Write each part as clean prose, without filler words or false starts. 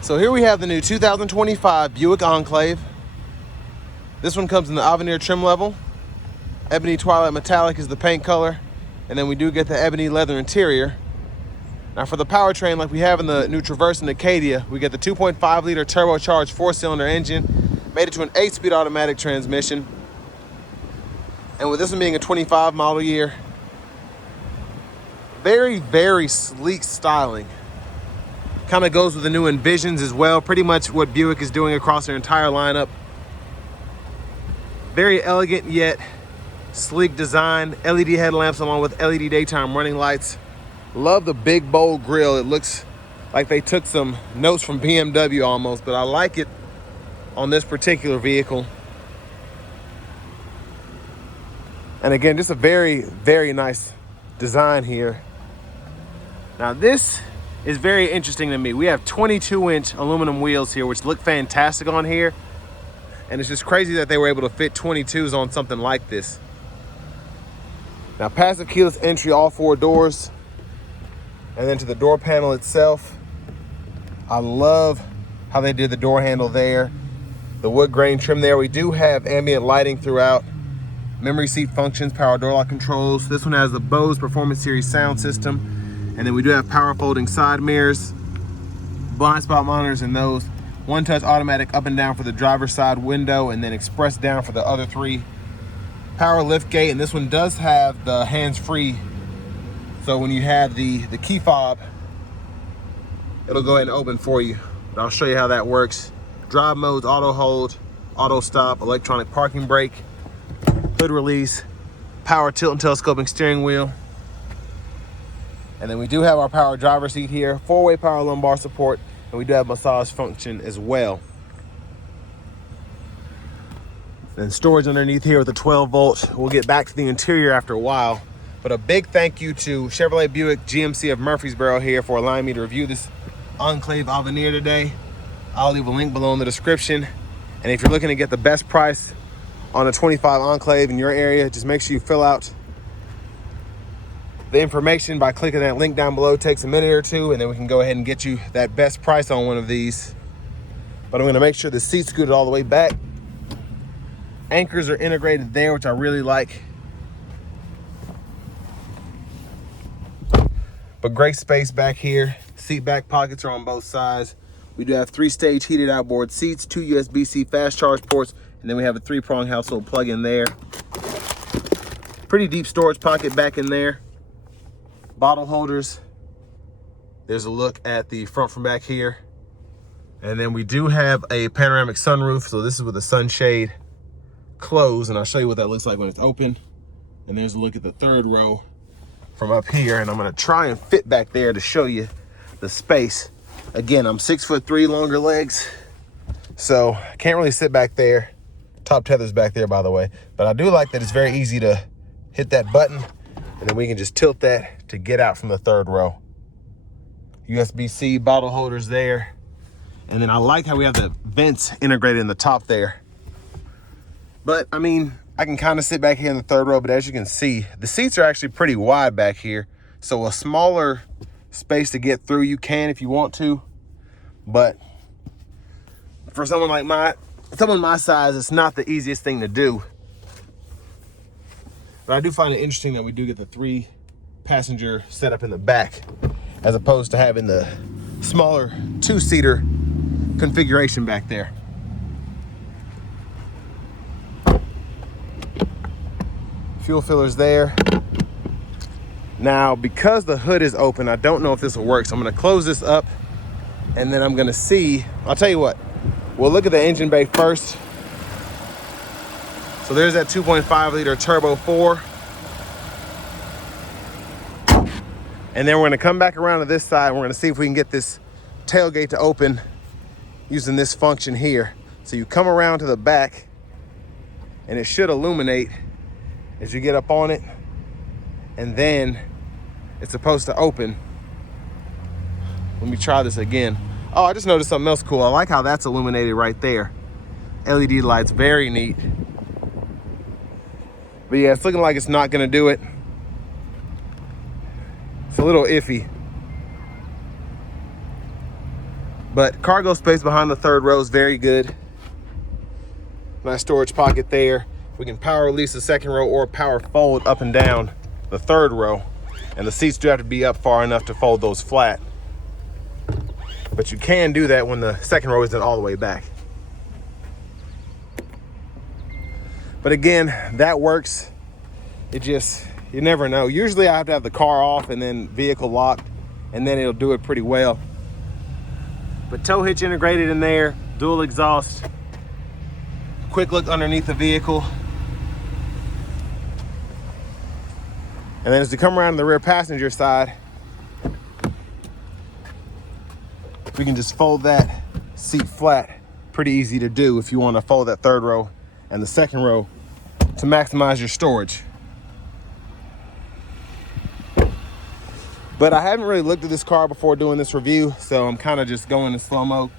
So here we have the new 2025 Buick Enclave. This one comes in the Avenir trim level. Ebony Twilight Metallic is the paint color. And then we do get the ebony leather interior. Now for the powertrain, like we have in the new Traverse and Acadia, we get the 2.5 liter turbocharged 4-cylinder engine, made it to an 8-speed automatic transmission. And with this one being a 25 model year, very, very sleek styling. Kind of goes with the new Envisions as well. Pretty much what Buick is doing across their entire lineup. Very elegant yet sleek design. LED headlamps along with LED daytime running lights. Love the big bold grille. It looks like they took some notes from BMW almost, but I like it on this particular vehicle. And again, just a very, very nice design here. Now this is very interesting to me. We have 22-inch aluminum wheels here, which look fantastic on here. And it's just crazy that they were able to fit 22s on something like this. Now, passive keyless entry, all 4 doors. And then to the door panel itself. I love how they did the door handle there. The wood grain trim there. We do have ambient lighting throughout. Memory seat functions, power door lock controls. This one has the Bose Performance Series sound system. And then we do have power folding side mirrors, blind spot monitors in those, one-touch automatic up and down for the driver's side window, and then express down for the other 3. Power lift gate, and this one does have the hands-free. So when you have the key fob, it'll go ahead and open for you. But I'll show you how that works. Drive modes, auto hold, auto stop, electronic parking brake, hood release, power tilt and telescoping steering wheel. And then we do have our power driver seat here, 4-way power lumbar support, and we do have massage function as well. And storage underneath here with a 12-volt. We'll get back to the interior after a while. But a big thank you to Chevrolet Buick GMC of Murfreesboro here for allowing me to review this Enclave Avenir today. I'll leave a link below in the description. And if you're looking to get the best price on a 25 Enclave in your area, just make sure you fill out the information by clicking that link down below. It takes a minute or two, and then we can go ahead and get you that best price on one of these. But I'm gonna make sure the seat's scooted all the way back. Anchors are integrated there, which I really like. But great space back here. Seat back pockets are on both sides. We do have 3-stage heated outboard seats, 2 USB-C fast charge ports, and then we have a 3-prong household plug-in there. Pretty deep storage pocket back in there. Bottle holders. There's a look at the front from back here. And then we do have a panoramic sunroof. So this is with the sunshade closed, and I'll show you what that looks like when it's open. And there's a look at the 3rd row from up here. And I'm gonna try and fit back there to show you the space. Again, I'm 6'3", longer legs. So I can't really sit back there. Top tether's back there, by the way. But I do like that it's very easy to hit that button, and then we can just tilt that to get out from the 3rd row. USB-C bottle holders there. And then I like how we have the vents integrated in the top there. But I mean, I can kind of sit back here in the 3rd row, but as you can see, the seats are actually pretty wide back here. So a smaller space to get through, you can if you want to. But for someone my size, it's not the easiest thing to do. But I do find it interesting that we do get the 3-passenger setup in the back, as opposed to having the smaller 2-seater configuration back there. Fuel fillers there. Now, because the hood is open, I don't know if this will work. So I'm gonna close this up, and then I'm gonna see. I'll tell you what, we'll look at the engine bay first. So there's that 2.5 liter turbo 4. And then we're gonna come back around to this side, and we're gonna see if we can get this tailgate to open using this function here. So you come around to the back, and it should illuminate as you get up on it, and then it's supposed to open. Let me try this again. Oh, I just noticed something else cool. I like how that's illuminated right there. LED lights, very neat. But yeah, it's looking like it's not gonna do it. It's a little iffy. But cargo space behind the third row is very good. Nice storage pocket there. We can power release the second row or power fold up and down the third row. And the seats do have to be up far enough to fold those flat. But you can do that when the second row isn't all the way back. But again, that works. It just, you never know. Usually I have to have the car off and then vehicle locked, and then it'll do it pretty well. But tow hitch integrated in there, dual exhaust. Quick look underneath the vehicle. And then as we come around to the rear passenger side, we can just fold that seat flat. Pretty easy to do if you want to fold that third row and the second row to maximize your storage. But I haven't really looked at this car before doing this review, so I'm kind of just going in slow-mo,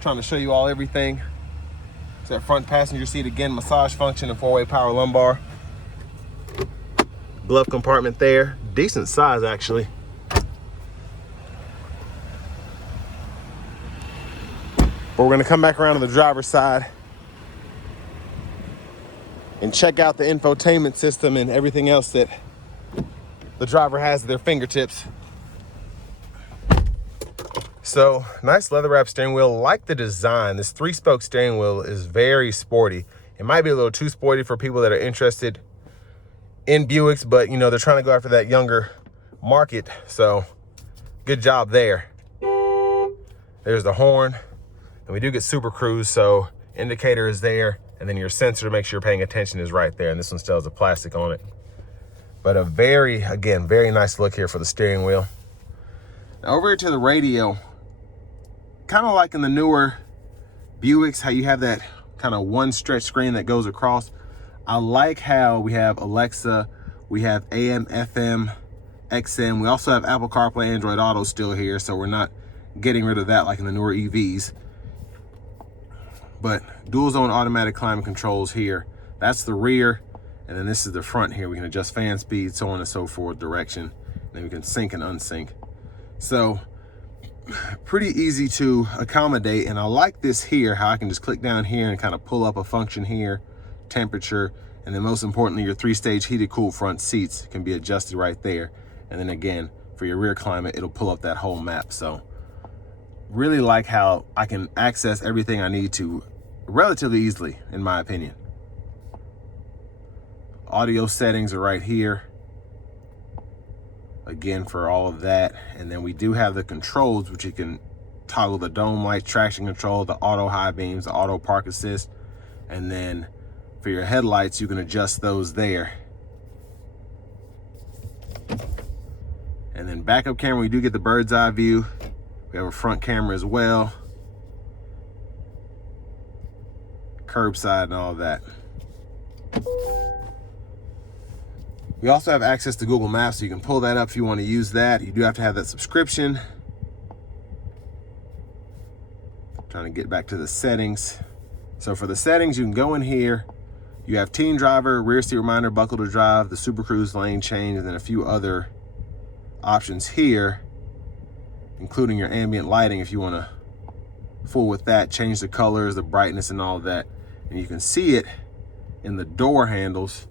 trying to show you all everything. So that front passenger seat, again, massage function and 4-way power lumbar. Glove compartment there, decent size actually. But we're gonna come back around to the driver's side and check out the infotainment system and everything else that the driver has at their fingertips. So, nice leather wrap steering wheel. Like the design. This 3-spoke steering wheel is very sporty. It might be a little too sporty for people that are interested in Buicks, but you know, they're trying to go after that younger market. So, good job there. There's the horn. And we do get Super Cruise, so indicator is there, and then your sensor to make sure you're paying attention is right there. And this one still has a plastic on it. But a very, again, very nice look here for the steering wheel. Now over here to the radio, kind of like in the newer Buicks, how you have that kind of one stretch screen that goes across. I like how we have Alexa, we have AM, FM, XM. We also have Apple CarPlay, Android Auto still here, so we're not getting rid of that like in the newer EVs. But dual zone automatic climate controls here. That's the rear. And then this is the front here. We can adjust fan speed, so on and so forth, direction. And then we can sync and unsync. So pretty easy to accommodate. And I like this here, how I can just click down here and kind of pull up a function here, temperature, and then most importantly, your 3-stage heated cooled front seats can be adjusted right there. And then again, for your rear climate, it'll pull up that whole map. So really like how I can access everything I need to relatively easily, in my opinion. Audio settings are right here. Again, for all of that. And then we do have the controls, which you can toggle the dome light, traction control, the auto high beams, the auto park assist. And then for your headlights, you can adjust those there. And then backup camera, we do get the bird's eye view. We have a front camera as well. Curbside and all of that. We also have access to Google Maps, so you can pull that up if you want to use that. You do have to have that subscription. Trying to get back to the settings. So for the settings, you can go in here. You have teen driver, rear seat reminder, buckle to drive, the Super Cruise lane change, and then a few other options here, including your ambient lighting if you want to fool with that, change the colors, the brightness, and all of that. And you can see it in the door handles.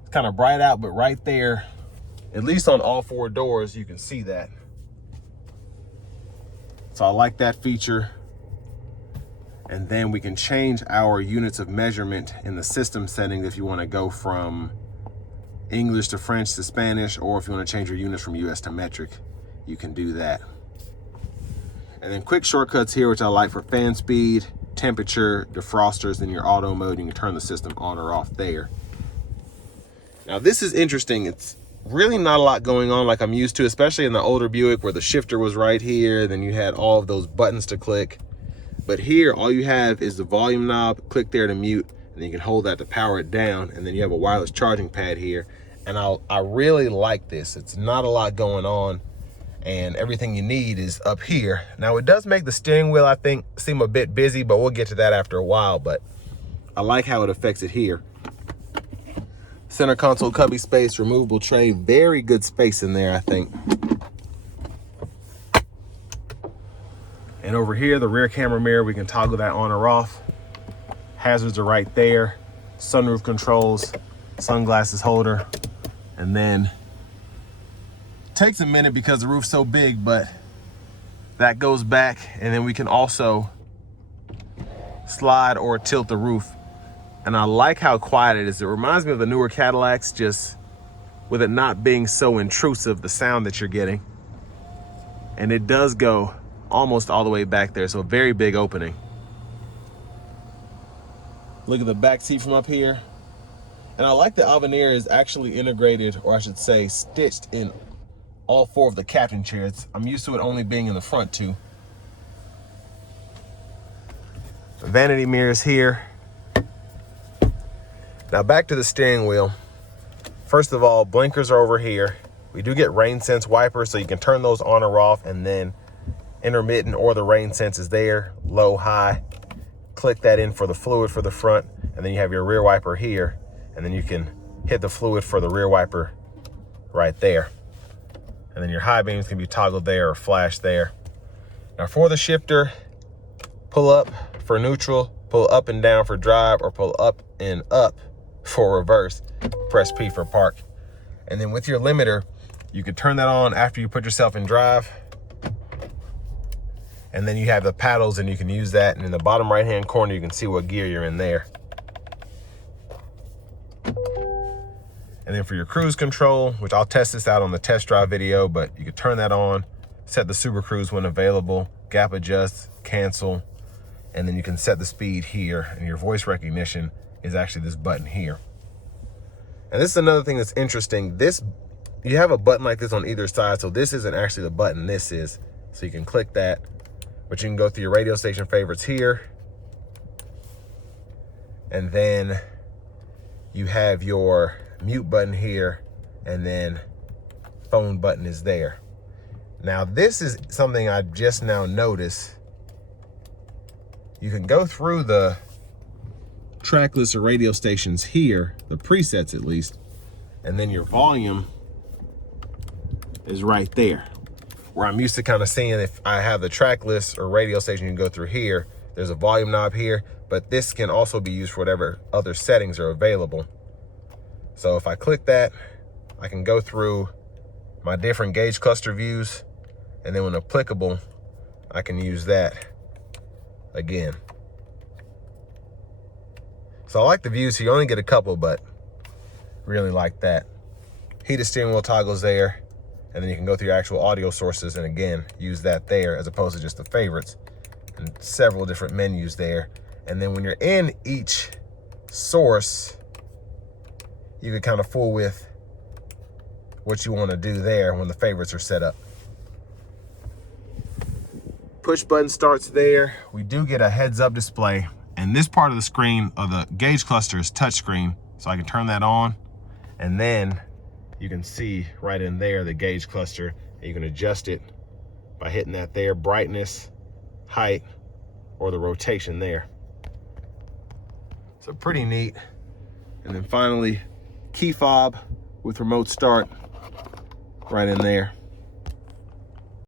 It's kind of bright out, but right there, at least on all 4 doors, you can see that. So I like that feature. And then we can change our units of measurement in the system settings if you want to go from English to French to Spanish, or if you want to change your units from US to metric, you can do that. And then quick shortcuts here, which I like for fan speed, temperature, defrosters, and your auto mode. You can turn the system on or off there. Now this is interesting. It's really not a lot going on like I'm used to, especially in the older Buick where the shifter was right here. Then you had all of those buttons to click. But here, all you have is the volume knob. Click there to mute, and then you can hold that to power it down. And then you have a wireless charging pad here. And I really like this. It's not a lot going on, and everything you need is up here. Now it does make the steering wheel, I think, seem a bit busy, but we'll get to that after a while. But I like how it affects it here. Center console cubby space, removable tray, very good space in there, I think. And over here, the rear camera mirror, we can toggle that on or off. Hazards are right there. Sunroof controls, sunglasses holder, and then takes a minute because the roof's so big, but that goes back, and then we can also slide or tilt the roof. And I like how quiet it is. It reminds me of the newer Cadillacs, just with it not being so intrusive, the sound that you're getting. And it does go almost all the way back there, so a very big opening. Look at the back seat from up here. And I like the Avenir is actually integrated, or I should say stitched in all four of the captain chairs. I'm used to it only being in the front two. Vanity mirrors here. Now back to the steering wheel. First of all, blinkers are over here. We do get rain sense wipers, so you can turn those on or off, and then intermittent or the rain sense is there, low, high. Click that in for the fluid for the front, and then you have your rear wiper here, and then you can hit the fluid for the rear wiper right there. And then your high beams can be toggled there or flashed there. Now for the shifter, pull up for neutral, pull up and down for drive, or pull up and up for reverse. Press P for park. And then with your limiter, you can turn that on after you put yourself in drive. And then you have the paddles, and you can use that. And in the bottom right-hand corner, you can see what gear you're in there. And then for your cruise control, which I'll test this out on the test drive video, but you can turn that on, set the Super Cruise when available, gap adjust, cancel, and then you can set the speed here. And your voice recognition is actually this button here. And this is another thing that's interesting. You have a button like this on either side, so this isn't actually the button, this is. So you can click that, but you can go through your radio station favorites here. And then you have your mute button here, and then phone button is there. Now this is something I just now noticed. You can go through the track list or radio stations here, the presets at least, and then your volume is right there. Where I'm used to kind of seeing if I have the track list or radio station, you can go through here. There's a volume knob here, but this can also be used for whatever other settings are available. So if I click that, I can go through my different gauge cluster views, and then when applicable, I can use that again. So I like the views, so you only get a couple, but really like that. Heated steering wheel toggles there, and then you can go through your actual audio sources and again, use that there as opposed to just the favorites, and several different menus there. And then when you're in each source, you can kind of fool with what you want to do there when the favorites are set up. Push button starts there. We do get a heads up display, and this part of the screen of the gauge cluster is touchscreen, so I can turn that on, and then you can see right in there the gauge cluster, and you can adjust it by hitting that there, brightness, height, or the rotation there. So pretty neat. And then finally, key fob with remote start right in there.